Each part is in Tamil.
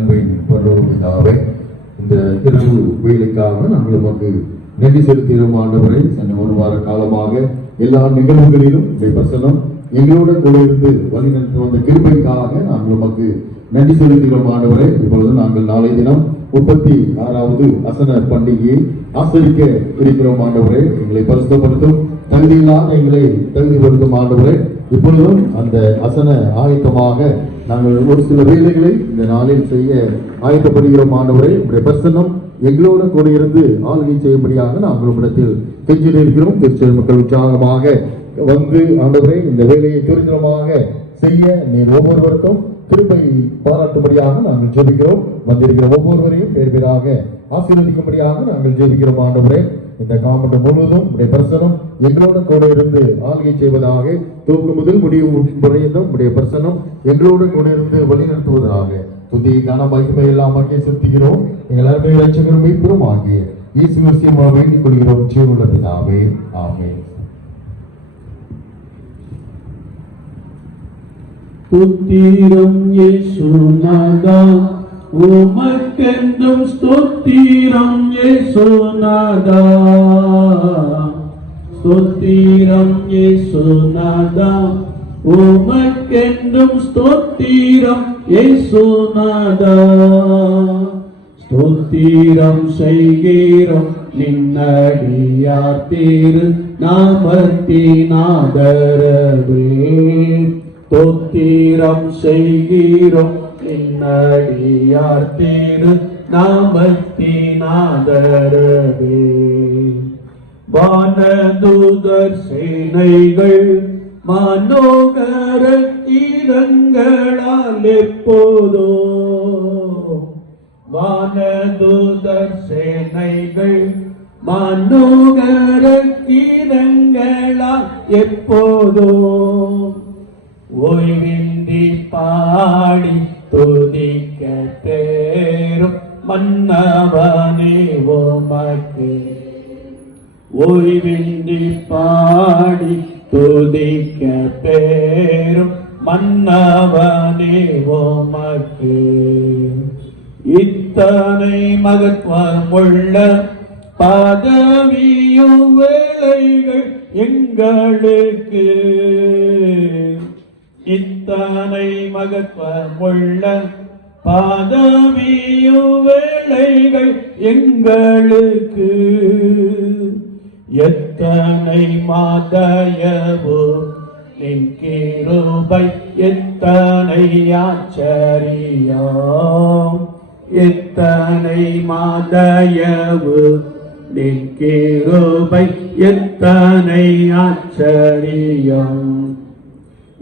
அன்பின் பரலோகபிதாவே இந்த இரவு வேலைக்காக நாங்கள் உமக்கு நன்றி செலுத்துகிறோம் ஆண்டவரை. சென்ற ஒரு வார காலமாக எல்லா நிகழ்வுகளிலும் பிரசனம் எங்களோட கூட இருந்து வழி நடத்த வந்த கிருப்பைக்காக நாங்கள் உமக்கு நன்றி செலுத்துகிறோம் ஆண்டவரை. இப்பொழுது நாங்கள் நாளை தினம் முப்பத்தி ஆறாவது அசன பண்டிகையை ஆசிரிக்க இருக்கிறோம் ஆண்டவரே. எங்களை பரிசுத்தப்படுத்தும் தகுதியில்லாத எங்களை தகுதிப்படுத்தும் ஆண்டவரே. இப்பொழுதும் அந்த அசன ஆயத்தமாக நாங்கள் ஒரு சில வேலைகளை இந்த நாளில் செய்ய ஆயத்தப்படுகிறோம் ஆண்டவரே. உடைய பிரசன்னம் எங்களோட கூட இருந்து ஆளுகை செய்யும்படியாக நாங்கள் உங்களிடத்தில் கெஞ்சி இருக்கிறோம் திருச்செல் மக்கள் உற்சாகமாக வந்து ஆண்டவரே இந்த வேலையை துரிதமாக செய்ய நீர் ஒவ்வொருவருக்கும் திருப்பை பாராட்டும்படியாக நாங்கள் ஜெபிக்கிறோம். வந்திருக்கிற ஒவ்வொருவரையும் பேர் பேராக ஆசீர்வதிக்கும்படியாக நாங்கள் ஜெபிக்கிறோம் ஆண்டவரே. இந்த காமண்டம் முழுவதும் உடைய பிரசனம் எங்களோட கூட இருந்து ஆளுகை செய்வதாக தூக்கு முதல் முடிவு முறையிலும் உடைய பிரசனம் எங்களோட கூட இருந்து வழிநடத்துவதாக. துதி கன மகிமை எல்லாம் அங்கே செலுத்துகிறோம். எங்கள் அருமை லட்சகரும் மீட்பரும் ஆகிய இயேசு விஷயமாக வேண்டிக் கொள்கிறோம். ஜீவனுள்ள பிதாவே ஆமென். உமக்கென்றும் ஸ்தோத்திரம் இயேசுநாதா ஸ்தோத்திரம் இயேசுநாதா உமக்கென்றும் ஸ்தோத்திரம் இயேசுநாதா ஸ்தோத்திரம் செய்கிறோம் நின்னடியார் தீரு நாமத்தினாதரவே தோத்திரம் செய்கிறோம். நின்னடியார் தீரு நாமத்தினாதரவே. வானதூதர் சேனைகள் மனோகர கீதங்களால் எப்போதோ. வானதூதர் சேனைகள் மனோகர கீதங்களால் எப்போதோ. ஓய்வின்றி பாடி துதிக்க தேரும் மன்னவனே ஓமக்கு ஓய்வின்றி பாடி துதிக்க பேரும் மன்னவனே ஓமக்கு இத்தனை மகத்துவம் உள்ள பதவியும் வேலைகள் எங்களுக்கு. இத்தனை மகத்துவம் உள்ள பதவியும் வேலைகள் எங்களுக்கு. எத்தனை மாதயவோ நின் கிருபை எத்தனை ஆச்சரியம். எத்தனை மாதயவு நின் கிருபை எத்தனை ஆச்சரியம்.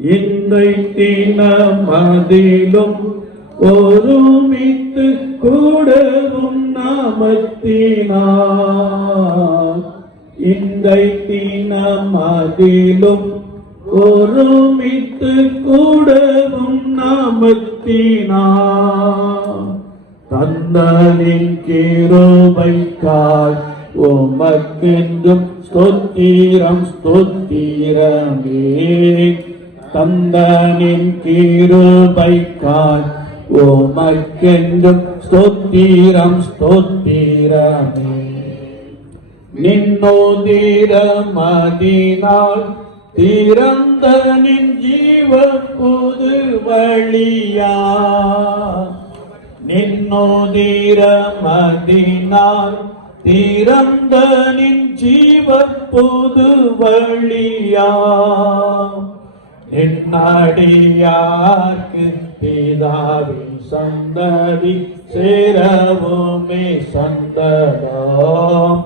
இன்றை தினமதிலும் ஒருமித்து கூடவும் நாமத்தினார். இன்றை தினமதிலும் ஒருமித்து கூடவும் நாமத்தினார். தந்தனின் கிருபைக்காய் உமக்கென்றும் ஸ்தோத்திரம் ஸ்தோத்திரமே. தந்தனின் கிருபைக்காய் உமக்கென்றும் ஸ்தோத்திரம் ஸ்தோத்திரமே. நின்னோதிரமதினால் திறந்த நின் ஜீவ புது வழியா நின்னோதிரமதினால் திறந்த நின் ஜீவ புது வழியா. என்னடியார்க்கு பிதாவின் சந்ததி சேரவுமே சந்ததம்.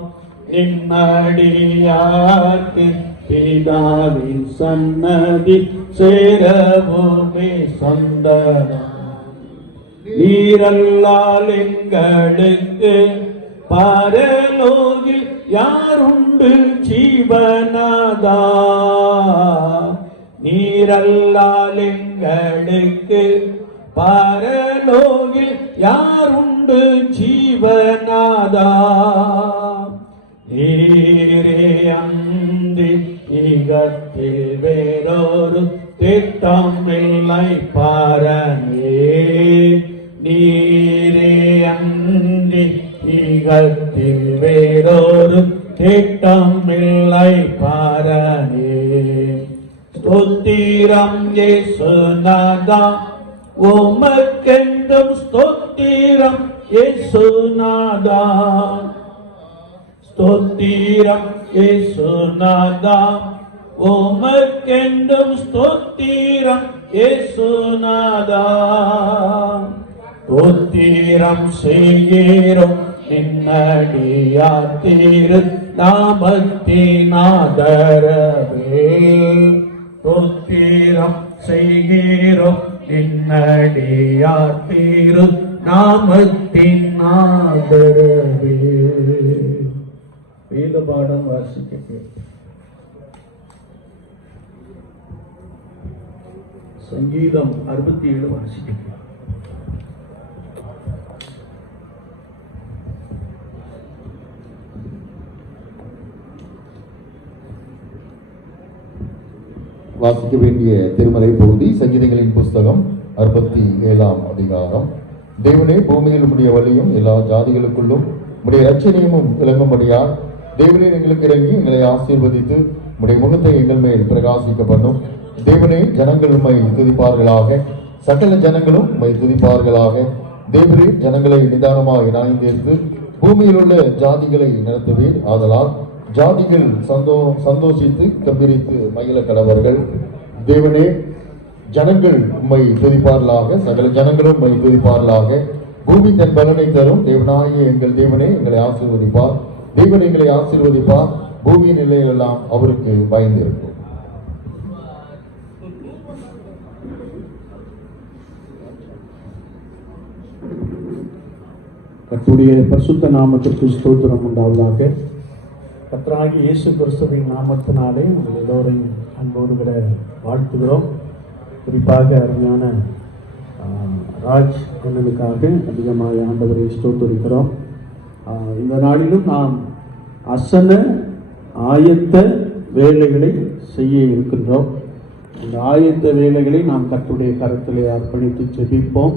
நின்னடியார்க்கு பிதாவின் சன்னதி சேரவுமே சந்ததம். நீரல்லால் எங்களுக்கு பரலோகில் யாருண்டு ஜீவனதா நீரல்லால் எங்களுக்கு பரலோகில் யாருண்டு ஜீவனாதா நீரே அந்தி ஈகத்தில் வேறொரு திட்டம் இல்லை பாரமே. நீரே அந்தி ஈகத்தில் வேறொரு திட்டம் இல்லை பாரமே. ஸ்தோத்திரம் ஏசுநாதா உமக்கென்றும் ஸ்தோத்திரம் ஏசுநாதா ஸ்தோத்திரம் ஏசுநாதா உமக்கென்றும் ஸ்தோத்திரம் ஏசுநாதா ஸ்தோத்திரம் செய்கிறோம் நின்னடியா நின்னடியாத்தீரு நாமத்தினாதரவே ஸ்தோத்திரம் செய்கிறோம் நின்னடியாத்தீரு நாமத்தின் ஆதரவே. வேத பாடம் வாசிக்க சங்கீதம் அறுபத்தி ஏழு வாசிக்க வாசிக்க வேண்டிய திருமலை பகுதி சங்கீதங்களின் புஸ்தகம் அறுபத்தி ஏழாம் அதிகாரம். தேவனே பூமியில் உடைய வழியும் எல்லா ஜாதிகளுக்குள்ளும் உடைய ரச்சனையும் விளங்கும்படியால் தேவனே எங்களுக்கு இறங்கி எங்களை ஆசீர்வதித்து உடைய முகத்தை எங்கள் மேல் பிரகாசிக்க பண்ணும் தேவனே ஜனங்கள் உண்மை துதிப்பார்களாக. சகல ஜனங்களும் உண்மை துதிப்பார்களாக. தேவரே ஜனங்களை நிதானமாக நியாயந்தீர்த்து பூமியில் உள்ள ஜாதிகளை நடத்துவேன். ஆதலால் ஜாதிகள் சந்தோ சந்தோஷித்து கம்பீரித்து மகிழ கடவர்கள் தேவனே ஜனங்கள் உண்மை துதிப்பார்களாக சகல ஜனங்களும் உண்மை துதிப்பார்களாக. பூமி தன் பலனை தரும். தேவனாகிய எங்கள் தேவனே எங்களை ஆசீர்வதிப்பார். தேவன் எங்களை ஆசீர்வதிப்பார். பூமியின் நிலையெல்லாம் அவருக்கு பயந்திருக்கும். கட்டுடைய பரிசுத்த நாமத்திற்கு ஸ்தோத்திரம் உண்டாவதாக. கத்தராகி இயேசு கிறிஸ்துவின் நாமத்தினாலே உங்கள் எல்லோரையும் அன்போடு கூட வாழ்த்துகிறோம். குறிப்பாக அருமையான ராஜ் அண்ணனுக்காக அதிகமாக ஆண்டவரை ஸ்தோத்தரிக்கிறோம். இந்த நாளிலும் நாம் அசன ஆயத்த வேலைகளை செய்ய இருக்கின்றோம். இந்த ஆயத்த வேலைகளை நாம் கத்துடைய கருத்திலே அர்ப்பணித்து செபிப்போம்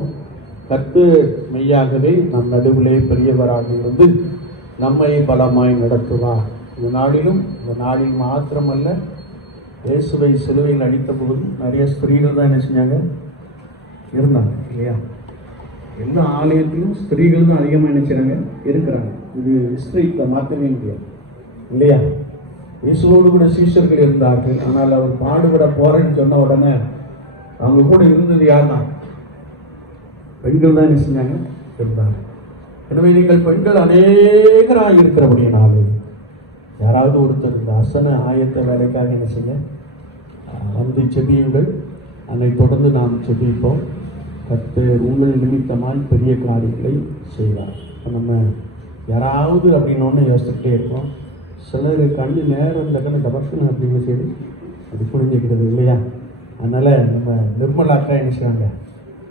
கத்து மெய்யாகவே நம் நடுவிலே பெரியவராக இருந்து நம்மை பலமாய் நடத்துவார். இந்த நாளிலும் இந்த நாளில் மாத்திரமல்ல இயேசுவை சிலுவையில் அடித்த போது நிறைய ஸ்திரீகள் தான் என்ன செஞ்சாங்க? இருந்தாங்க இல்லையா? எல்லா ஆலயத்திலும் ஸ்திரீகள் தான் அதிகமாக நினைச்சாங்க இருக்கிறாங்க. இது ஹிஸ்டரியில் மாற்றவே முடியாது. இல்லையா? இயேசுவோடு கூட சீஷர்கள் இருந்தார்கள். ஆனால் அவர் பாடுபட போறேன்னு சொன்ன உடனே அவங்க கூட இருந்தது யாருன்னா பெண்கள் தான் என்ன செஞ்சாங்க? இருந்தாங்க. எனவே நீங்கள் பெண்கள் அநேகராக இருக்கிறபடியினாலே யாராவது ஒருத்தர் இந்த அசன ஆயத்த வேலைக்காக என்ன செய்ய வந்து செபியுங்கள். அதை தொடர்ந்து நாம் செபிப்போம். கத்து உங்கள் நிமித்தமாய் பெரிய காரியங்களை செய்வார். நம்ம யாராவது அப்படின்னு யோசிச்சுட்டே இருக்கோம் சிலர் கண்ணு நேரம் இந்த கண்ணு டபக்குன்னு அப்படின்னு சரி அது புரிஞ்சுக்கிறது இல்லையா? அதனால் நம்ம நிர்மலாக்கா என்ன செய்வாங்க?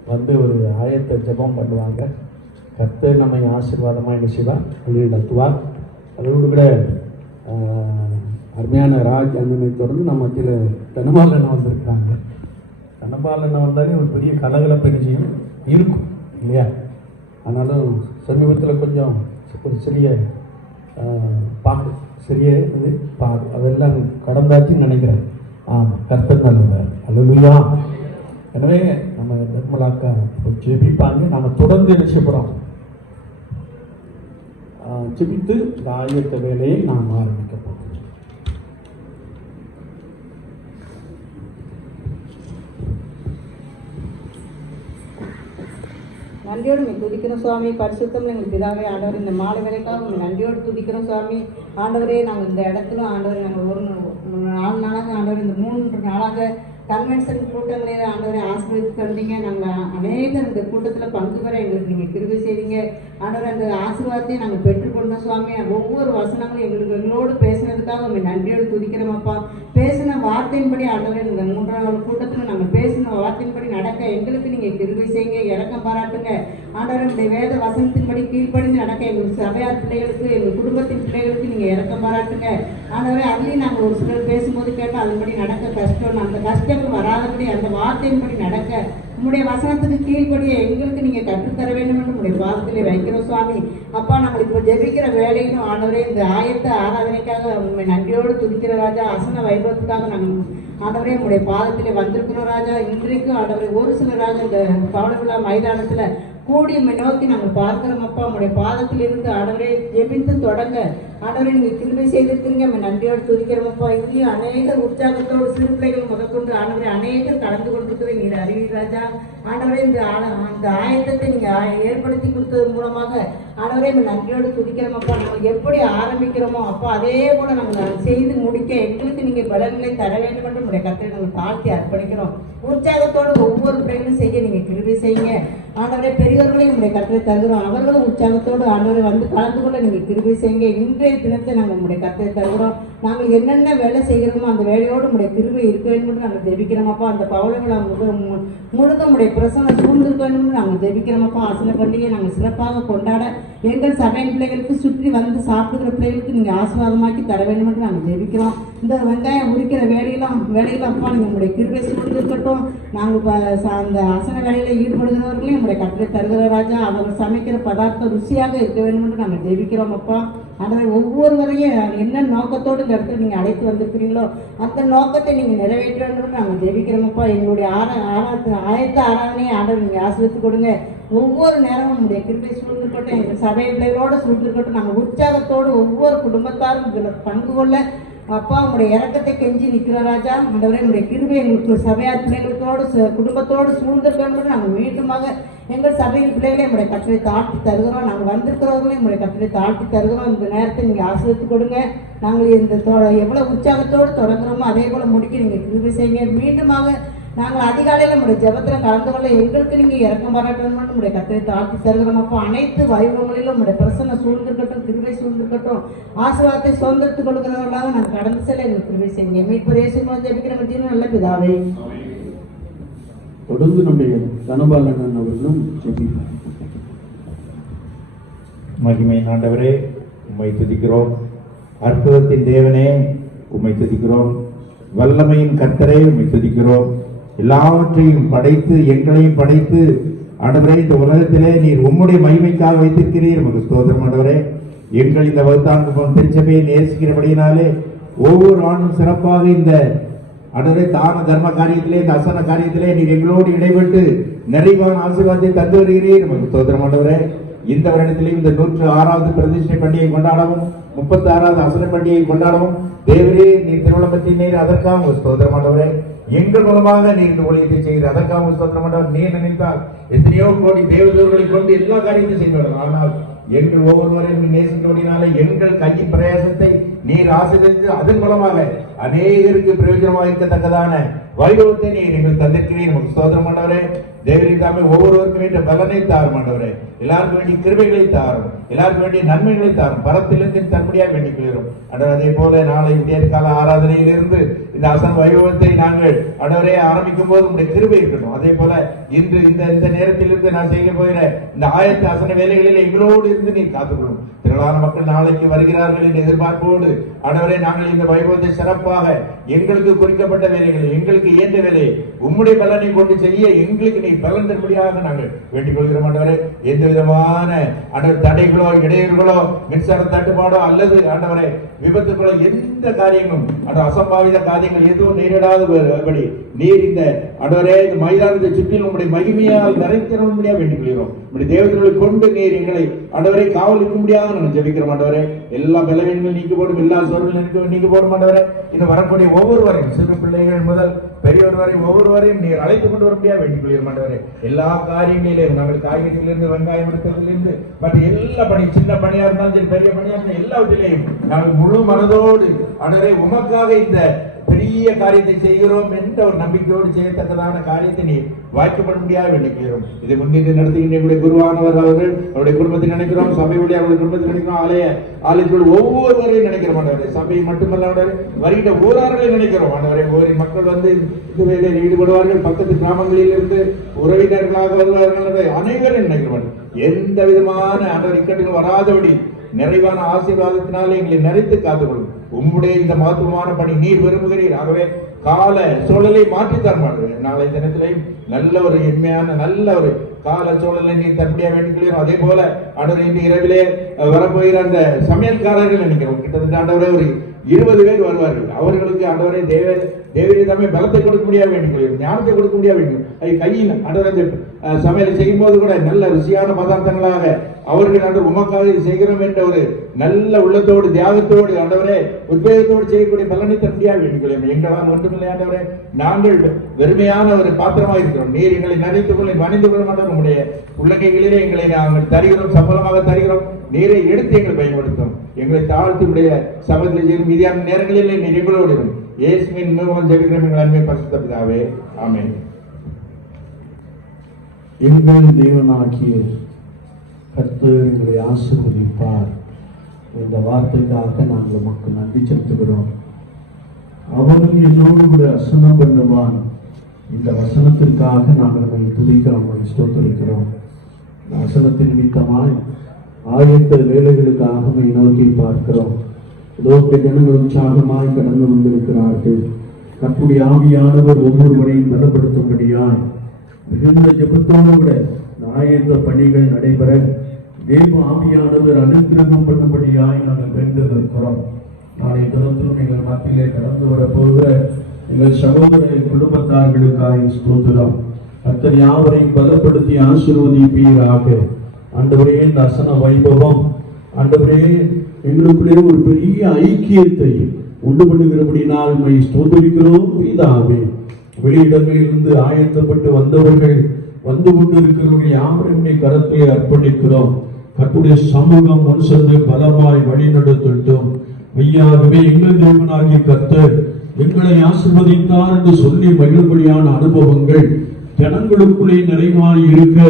வந்து ஒரு ஆயத்த ஜெபம் பண்ணுவாங்க. கர்த்தர் நம்மை ஆசீர்வாதமாக என்ன செய்வார்? வழி நடத்துவார் அதோடு கூட அருமையான ராஜ் அண்ணனை தொடர்ந்து நம்ம மத்தியில் தனபாலன் வந்திருக்கிறாங்க. தனபாலன் வந்தாலே ஒரு பெரிய கலகலப்பு நிச்சயம் இருக்கும் இல்லையா? ஆனாலும் சமீபத்தில் கொஞ்சம் ஒரு சிறிய ஆஹ், பாடு சிறிய இது பாடு அதெல்லாம் கடந்தாச்சுன்னு நினைக்கிறேன். ஆமாம் கர்த்தர் நல்லவர். அல்லா எனவே நம்ம நிர்மலாக்கா ஜெபிப்பாங்க. நம்ம தொடர்ந்து என்ன செய்ய ஜெபித்து இந்த ஆயத்த வேலையை நாம் ஆரம்பிக்கிறோம் நன்றியோடு உங்களை துதிக்கிறோம் சுவாமி. பரிசுத்தம் எங்கள் பிதாவே ஆண்டவர் இந்த மாலை வரைக்காக உங்களை நன்றியோடு துதிக்கிறோம் சுவாமி. ஆண்டவரே நாங்கள் இந்த இடத்துல ஆண்டவர் நாங்கள் ஒரு நாலு நாளாக ஆண்டவர் இந்த மூன்று நாளாக கன்வென்ஷன் கூட்டங்களில் ஆண்டவரை ஆசிரியத்து தந்தீங்க நாங்கள் அநேகர் இந்த கூட்டத்தில் பங்கு பெற எங்களுக்கு நீங்கள் கிருபை செய்தீங்க. ஆண்டவர் அந்த ஆசீர்வாதத்தை நாங்கள் பெற்றுக்கொண்டோம் சுவாமி. ஒவ்வொரு வசனங்களும் எங்களுக்கு எங்களோடு பேசினதுக்காக உங்கள் நன்றியோடு துதிக்கிறோமப்பா. பேசின வார்த்தையின்படி ஆண்டவர் இந்த மூன்றாம் கூட்டத்தில் நாங்கள் பேசின வார்த்தையின்படி நடக்க எங்களுக்கு நீங்கள் கிருபை செய்யுங்க. இறக்கம் பாராட்டுங்க. ஆண்டவர் உடைய வேத வசனத்தின்படி கீழ்ப்படிந்து நடக்க எங்கள் சபையார் பிள்ளைகளுக்கு எங்கள் குடும்பத்தின் பிள்ளைகளுக்கு நீங்கள் இறக்கம் பாராட்டுங்க. ஆண்டவரே அதுலேயும் நாங்கள் ஒரு சிலர் பேசும்போது கேட்டால் அதன்படி நடக்க கஷ்டம். அந்த கஷ்டங்கள் வராதபடி அந்த வார்த்தையின்படி நடக்க. உங்களுடைய வசனத்துக்கு கீழ்ப்படிய எங்களுக்கு நீங்கள் கற்றுத்தர வேண்டும் என்று உடைய பாதத்திலே வைக்கிறோம் சுவாமி. அப்பா நாங்கள் இப்போ ஜெபிக்கிற வேலையிலும் ஆண்டவரே இந்த ஆயத்த ஆராதனைக்காக உண்மை நன்றியோடு துதிக்கிற ராஜா அசன வைபவத்துக்காக நாங்கள் ஆண்டவரே உங்களுடைய பாதத்திலே வந்திருக்கிறோம் ராஜா இன்றைக்கும் ஆண்டவரே ஒரு சில ராஜா இந்த பவள மைதானத்தில் மைதானத்துல கூடி நோக்கி நாங்கள் பார்க்கிறோம் அப்பா. உங்களுடைய பாதத்திலிருந்து ஆண்டவரே ஜெபித்து தொடங்க. ஆண்டவரே நீங்கள் திருமை செய்திருக்கிறீங்க. நம்ம நன்றியோடு துதிக்கிறோம் அப்பா. இங்கேயும் அநேக உற்சாகத்தோடு சிறு பிள்ளைகள் முதற்கொண்டு ஆண்டவரே அநேகர் கலந்து கொண்டிருக்கிறேன் நீர் அறிவீர் ராஜா. ஆண்டவரே இந்த ஆ- அந்த ஆயத்தத்தை நீங்கள் ஏற்படுத்தி கொடுத்தது மூலமாக ஆண்டவரே நம்ம நன்றியோடு துதிக்கிறோம் அப்பா. நம்ம எப்படி ஆரம்பிக்கிறோமோ அப்பா அதே போல் நம்ம செய்து முடிக்க எங்களுக்கு நீங்கள் பலன்களை தர வேண்டும் என்று உங்களுடைய கத்தை நாங்கள் தாழ்த்தி அர்ப்பணிக்கிறோம். உற்சாகத்தோடு ஒவ்வொரு பிள்ளைகளும் செய்ய நீங்கள் கிருவி செய்யுங்க. ஆண்டவரே பெரியவர்களையும் நம்முடைய கட்டளை தருகிறோம். அவர்களும் உற்சாகத்தோடு ஆண்டவரை வந்து கலந்து கொள்ள நீங்கள் திருப்பி செய்யுங்க. இன்றைய தினத்தை நாங்கள் உங்களுடைய கட்டளை தருகிறோம். நாங்கள் என்னென்ன வேலை செய்கிறோமோ அந்த வேலையோடு உங்களுடைய திருவை இருக்க வேண்டும் நாங்கள் ஜெபிக்கிறோமப்பா அந்த பவுள விழா முழு மு- முழுதும் உங்களுடைய பிரசனம் சூழ்ந்திருக்க வேண்டும் நாங்கள் ஜெபிக்கிறோம் அப்பா. ஆசன பண்டிகையை நாங்கள் சிறப்பாக கொண்டாட எங்கள் சபையின் பிள்ளைகளுக்கு சுற்றி வந்து சாப்பிடுகிற பிள்ளைகளுக்கு நீங்கள் ஆசீர்வாதமாக்கி தர வேண்டும் என்று நாங்கள் ஜெபிக்கிறோம். இந்த வெங்காயம் உரிக்கிற வேலையெல்லாம் வேலையில அப்பா நீங்கள் உங்களுடைய கிருபை இருக்கட்டும். நாங்கள் இப்போ அந்த அசன வேலையில் ஈடுபடுகிறவர்களையும் உங்களுடைய கட்டளை தருகிற ராஜா அவர்கள் சமைக்கிற பதார்த்தம் ருசியாக இருக்க வேண்டும் என்று நாங்கள் ஜெபிக்கிறோம் அப்பா. ஆனால் ஒவ்வொருவரையும் என்ன நோக்கத்தோடு இந்த இடத்துல நீங்கள் அழைத்து வந்திருக்கிறீங்களோ அந்த நோக்கத்தை நீங்கள் நிறைவேற்ற வேண்டும் என்று நாங்கள் ஜெபிக்கிறோமப்பா எங்களுடைய ஆர ஆராத்து ஆயத்த ஆராதனையை ஆண்டவர் நீங்கள் ஆசிரியத்து கொடுங்க. ஒவ்வொரு நேரமும் நம்முடைய கிருப்பை சூழ்ந்துக்கட்டும் எங்கள் சபை சூழ்ந்துக்கட்டும் நாங்கள் உற்சாகத்தோடு ஒவ்வொரு குடும்பத்தாரும் இதில் பங்கு கொள்ள அப்பா உங்களுடைய இறக்கத்தை கெஞ்சி நிற்கிற ராஜா ஆண்டவரே உங்களுடைய கிருபை எங்களுக்கு சபையார் பிள்ளைகளோடு குடும்பத்தோடு சூழ்ந்திருக்கணும் நாங்கள் மீண்டுமாக எங்கள் சபையின் பிள்ளைகளை உங்களுடைய கட்டளை தாழ்த்தி தருகிறோம். நாங்கள் வந்திருக்கிறவர்களையும் உங்களுடைய கட்டளை தாழ்த்தி தருகிறோம். இந்த நேரத்தை நீங்கள் ஆசிரியத்து கொடுங்க. நாங்கள் இந்த எவ்வளோ உற்சாகத்தோடு தொடங்குறோமோ அதே போல் முடிக்க நீங்கள் கிருபை செய்யுங்க. மீண்டுமாக நாங்கள் அதிகாலையில் நம்முடைய ஜெபத்தில் கலந்து கொள்ள எங்களுக்கு நீங்கள் இறக்கம் பாராட்டணும் நம்முடைய கட்டளை தாழ்த்தி தருகிறோம். அப்போ அனைத்து வைபவங்களிலும் நம்முடைய பிரசன்ன சூழ்ந்திருக்கட்டும் கிருபை சூழ்ந்திருக்கட்டும் ஆசீர்வாதத்தை சுதந்திரத்துக் கொடுக்கிறவர்களாக நாங்கள் கடந்து செல்ல எங்களுக்கு கிருபை செய்யுங்க. மீட்பு தேசம் ஜெபிக்கிற மத்தியும் நல்ல பிதாவே. தொடர்ந்து நம்முடைய தனபாலன் அவர்களும் ஜெபிப்பார். மகிமை ஆண்டவரே உம்மை துதிக்கிறோம். அற்புதத்தின் தேவனே உம்மை துதிக்கிறோம். வல்லமையின் கர்த்தரே உம்மை துதிக்கிறோம். எல்லாவற்றையும் படைத்து எங்களையும் படைத்து ஆண்டவரே இந்த உலகத்திலே நீர் உம்முடைய மகிமைக்காக வைத்திருக்கிறீர் உமக்கு ஸ்தோத்திரம் ஆண்டவரே. எங்கள் இந்த வகுத்தாங்க திருச்சபையை நேசிக்கிறபடியினாலே ஒவ்வொரு ஆண்டும் சிறப்பாக இந்த ஆண்டவரே தான தர்ம காரியத்திலே இந்த அசன காரியத்திலே நீர் எங்களோடு இடைபெற்று நிறைவான ஆசீர்வாதத்தை தந்து வருகிறீர் உமக்கு ஸ்தோத்திரம் ஆண்டவரே. இந்த வருடத்திலேயும் இந்த நூற்று ஆறாவது பிரதிஷ்டை பண்டிகை கொண்டாடவும் முப்பத்தி ஆறாவது அசன பண்டிகை கொண்டாடவும் தேவரே நீர் திருவிழம்பத்தின் நீர் அதற்காக உங்கள் ஸ்தோத்திரம் ஆண்டவரே. எங்கள் மூலமாக நீ இந்த ஊழியத்தை செய்கிற அதற்காக உங்கள் நீ நீர் நினைத்தால் எத்தனையோ கோடி தேவதூர்களை கொண்டு எல்லா காரியத்தையும் செய்வார்கள் ஆனால் எங்கள் ஒவ்வொருவரையும் நேசிக்கிறபடினாலே எங்கள் கையின் பிரயாசத்தை நீர் ஆசிரியத்து அதன் மூலமாக அநேகருக்கு பிரயோஜனமாக இருக்கத்தக்கதான வைபவத்தை நீர் எங்கள் தந்திருக்கிறீர். நமக்கு சோதரம் தேவரின் தாமே ஒவ்வொருவருக்கும் வேண்டிய பலனை தாரும் ஆண்டவரே. எல்லாருக்கும் வேண்டிய கிருபைகளை தாரும். எல்லாருக்கும் வேண்டிய நன்மைகளை தாரும். பரத்திலிருந்து தன்முடியாக வேண்டிக் கொள்கிறோம் ஆண்டவர் அதே போல நாளை இந்திய கால ஆராதனையிலிருந்து இந்த அசன் வைபவத்தை நாங்கள் ஆண்டவரே ஆரம்பிக்கும் போது உங்களுடைய கிருபை இருக்கட்டும். அதே போல இன்று இந்த இந்த நேரத்திலிருந்து நான் செய்ய போகிற இந்த ஆயத்த அசன வேலைகளில் எங்களோடு இருந்து நீ காத்துக்கொள்ளும். திரளான மக்கள் நாளைக்கு வருகிறார்கள் என்ற எதிர்பார்ப்போடு ஆண்டவரே நாங்கள் இந்த வைபவத்தை சிறப்பாக எங்களுக்கு குறிக்கப்பட்ட வேலைகளை எங்களுக்கு இயன்ற வேலையை உம்முடைய பலனை கொண்டு செய்ய எங்களுக்கு நீ பலன் தரும்படியாக நாங்கள் வேண்டிக் கொள்கிறோம் ஆண்டவரே. எந்த விதமான ஆண்டவர் தடைகளோ இடையூறுகளோ மின்சார தட்டுப்பாடோ அல்லது ஆண்டவரே விபத்துகளோ எந்த காரியங்களும் அந்த அசம்பாவித காரியங்கள் எதுவும் நேரிடாதபடி நீர் இந்த ஆண்டவரே இந்த மைதானத்தை சுற்றிலும் உங்களுடைய மகிமையால் நிறைத்திரும்படியாக வேண்டிக் கொள்கிறோம். உம்முடைய தேவதர்களை கொண்டு நீர் எங்களை ஆண்டவரை காவலிக்கும்படியாக நாங்கள் ஜபிக்கிற மாட்டவரே எல்லா பலவீனங்களும் நீக்கி போடும் எல்லா சோர்வுகளும் நீக்கி போடும் மாட்டவரே இன்னும் வரக்கூடிய ஒவ்வொருவரையும் சிறு பிள்ளைகள் முதல் பெரியவர் வரை ஒவ்வொருவரையும் நீர் அழைத்து கொண்டு வரும்படியாக வேண்டிக் கொள்கிற மாட்டவரே எல்லா காரியங்களிலும் நாங்கள் காய்கறிகளிலிருந்து வெங்காயம் எடுத்ததிலிருந்து மற்ற எல்லா பணி சின்ன பணியா இருந்தாலும் சரி பெரிய பணியா இருந்தாலும் எல்லாவற்றிலேயும் நாங்கள் முழு மனதோடு ஆண்டவரை உமக்காக இந்த பெரிய காரியத்தை செய்கிறோம் என்ற ஒரு நம்பிக்கையோடு செய்யத்தக்கதான காரியத்தை நீ வாய்க்கப்பட முடியாது நினைக்கிறோம் இதை முன்னிட்டு நடத்துகின்ற எங்களுடைய குருவானவர் அவர்கள் அவருடைய குடும்பத்தை நினைக்கிறோம் சபையுடைய அவருடைய குடும்பத்தை நினைக்கிறோம் ஆலய ஆலயத்தோடு ஒவ்வொருவரையும் நினைக்கிறோம் ஆண்டவரே சபையை மட்டுமல்ல ஆண்டவரே வருகின்ற ஊரார்களை நினைக்கிறோம் ஆண்டவரே ஒவ்வொரு மக்கள் வந்து இந்த வேலையில் ஈடுபடுவார்கள். பக்கத்து கிராமங்களில் இருந்து உறவினர்களாக வருவார்கள் அனைவரும் நினைக்கிறோம் எந்த விதமான ஆண்டவர் இக்கட்டுகள் வராதபடி நிறைவான ஆசீர்வாதத்தினாலே எங்களை நிறைத்து காத்துக்கொள்ளும் உம்முடைய இந்த மகத்துவமான பணி நீர் விரும்புகிறீர். ஆகவே கால சூழலை மாற்றி தரமாடுவேன் நாளை தினத்திலையும் நல்ல ஒரு எண்மையான நல்ல ஒரு கால சூழலை நீ தன்மையா வேண்டிக்கிறோம் அதே போல ஆண்டவர் இன்று இரவிலே வரப்போகிற அந்த சமையல்காரர்கள் நினைக்கிறோம். கிட்டத்தட்ட ஆண்டவரே ஒரு இருபது பேர் வருவார்கள். அவர்களுக்கு ஆண்டவரே தேவ தேவரே தம்மை பலத்தை கொடுக்க முடியாது வேண்டிக் ஞானத்தை கொடுக்க முடியாது வேண்டும் அது கையில் ஆண்டவர் அந்த செய்யும் போது கூட நல்ல ருசியான பதார்த்தங்களாக அவர்கள் அன்று உமக்காக செய்கிறோம் என்ற ஒரு நல்ல உள்ளத்தோடு தியாகத்தோடு ஆண்டவரே உத்வேகத்தோடு செய்யக்கூடிய பலனை தர முடியாது வேண்டிக் எங்களால் ஒன்றுமில்லை ஆண்டவரே. நாங்கள் வெறுமையான ஒரு பாத்திரமாக இருக்கிறோம். நீர் எங்களை நினைத்துக் கொள்ள மணிந்து கொள்ள மாட்டோம். உடைய உள்ளங்கைகளிலே எங்களை நாங்கள் தருகிறோம் சம்பளமாக தருகிறோம். நீரை எடுத்து எங்களை பயன்படுத்தும். எங்களை தாழ்த்து உடைய சபத்தில் செய்யும் மீதியான நேரங்களிலே நீர் எங்களோடு இயேசுவின் மூலம் ஜெபிக்கிறவங்க எங்கள் அன்பை பரிசுத்த பிதாவே ஆமே எங்கள் தேவனாகிய கர்த்தர் எங்களை ஆசீர்வதிப்பார் இந்த வார்த்தைக்காக நாங்கள் உமக்கு நன்றி செலுத்துகிறோம் அவனும் என்னோடு கூட அசனம் பண்ணுவான் இந்த வசனத்திற்காக நாங்கள் உங்களை துதிக்கிறோம் உங்களை ஸ்தோத்திரிக்கிறோம் வசனத்தின் நிமித்தமாய் ஆயத்த வேலைகளுக்காக நோக்கி பார்க்கிறோம் லோக ஜனங்கள் உற்சாகமாய் கடந்து வந்திருக்கிறார்கள். கற்புடைய ஆவியானவர் ஒவ்வொருவரையும் பலப்படுத்தும்படியாய் மிகுந்த ஜபத்தோடு கூட நாயக பணிகள் நடைபெற தேவ ஆவியானவர் அனுகிரகம் பண்ணும்படியாய் நாங்கள் வேண்டு நிற்கிறோம் நாளை தினத்திலும் எங்கள் மத்தியிலே கடந்து வர போகிற எங்கள் சகோதர குடும்பத்தார்களுக்காய் ஸ்தோத்திரம். கர்த்தர் யாவரையும் பலப்படுத்தி ஆசீர்வதிப்பீராக. ஆண்டவரே இந்த அசன வைபவம் ஆண்டவரே எங்களுக்குள்ளே ஒரு பெரிய ஐக்கியத்தை உண்டு பண்ணுகிறபடினால் உண்மை ஸ்தோத்தரிக்கிறோம் பிதாவே. வெளியிடங்களிலிருந்து ஆயத்தப்பட்டு வந்தவர்கள் வந்து கொண்டிருக்கிறவர்கள் யாவருடைய கருத்தை அர்ப்பணிக்கிறோம்? கட்டுடைய சமூகம் மனுஷனை பலமாய் வழிநடத்தட்டும். மெய்யாகவே எங்கள் தேவனாகிய கத்தர் எங்களை ஆசிர்வதித்தார் என்று சொல்லி மகிழ்படியான அனுபவங்கள் ஜனங்களுக்குள்ளே நிறைவாய் இருக்க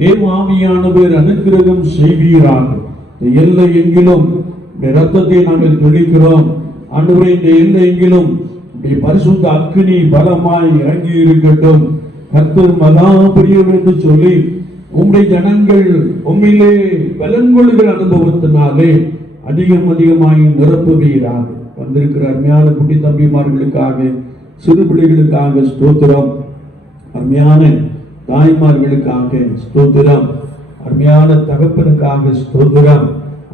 தேவாமியானவர் அனுக்கிரகம் செய்வீராக. எல்லை எங்கிலும் ரத்தத்தை நாங்கள் தெளிக்கிறோம். அன்றுவரை இந்த எல்லை எங்கிலும் பரிசுத்த அக்னி பலமாய் இறங்கி இருக்கட்டும். கர்த்தர் மகா என்று சொல்லி உம்முடைய ஜனங்கள் உண்மையிலே பலன் கொள்கிற அனுபவத்தினாலே அதிகம் அதிகமாய் நிரப்புகிறார் வந்திருக்கிற அருமையான குட்டி தம்பிமார்களுக்காக சிறு பிள்ளைகளுக்காக ஸ்தோத்திரம். அருமையான தாய்மார்களுக்காக ஸ்தோத்திரம். அருமையான தகப்பனுக்காக ஸ்தோத்திரம்.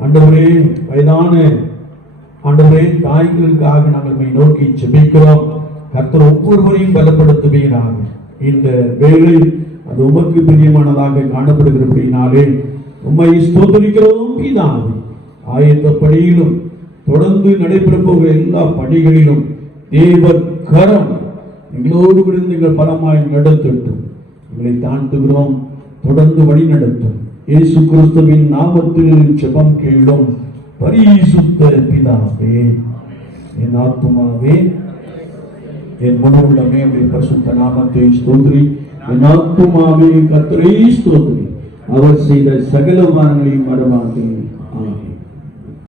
ஆண்டவரே வயதான ஆண்டவரே தாய்களுக்காக நாங்கள் உம்மை நோக்கி செபிக்கிறோம். கர்த்தர் ஒவ்வொருவரையும் பலப்படுத்துவீராக. இந்த வேலை அது உமக்கு பிரியமானதாக காணப்படுகிறபடினாலே உண்மை ஸ்தோத்தரிக்கிறோம் பிதாவே. ஆயத்த பணியிலும் தொடர்ந்து நடைபெற போகிற எல்லா பணிகளிலும் தேவ கரம் எங்களோடு விழுந்து எங்கள் பலமாய் நடத்தட்டும். எங்களை தாழ்த்துகிறோம். தொடர்ந்து வழி நடத்தும் இயேசு கிறிஸ்துவின் நாமத்தில் ஜெபம் கேளும் பரிசுத்த பிதாவே என் ஆத்துமாவே என் மனோள்ளமே உடைய பரிசுத்த நாமத்தை ஸ்தோத்ரி என் ஆத்துமாவே கத்திரை ஸ்தோத்ரி அவர் செய்த சகல வாரங்களையும் மறவாதே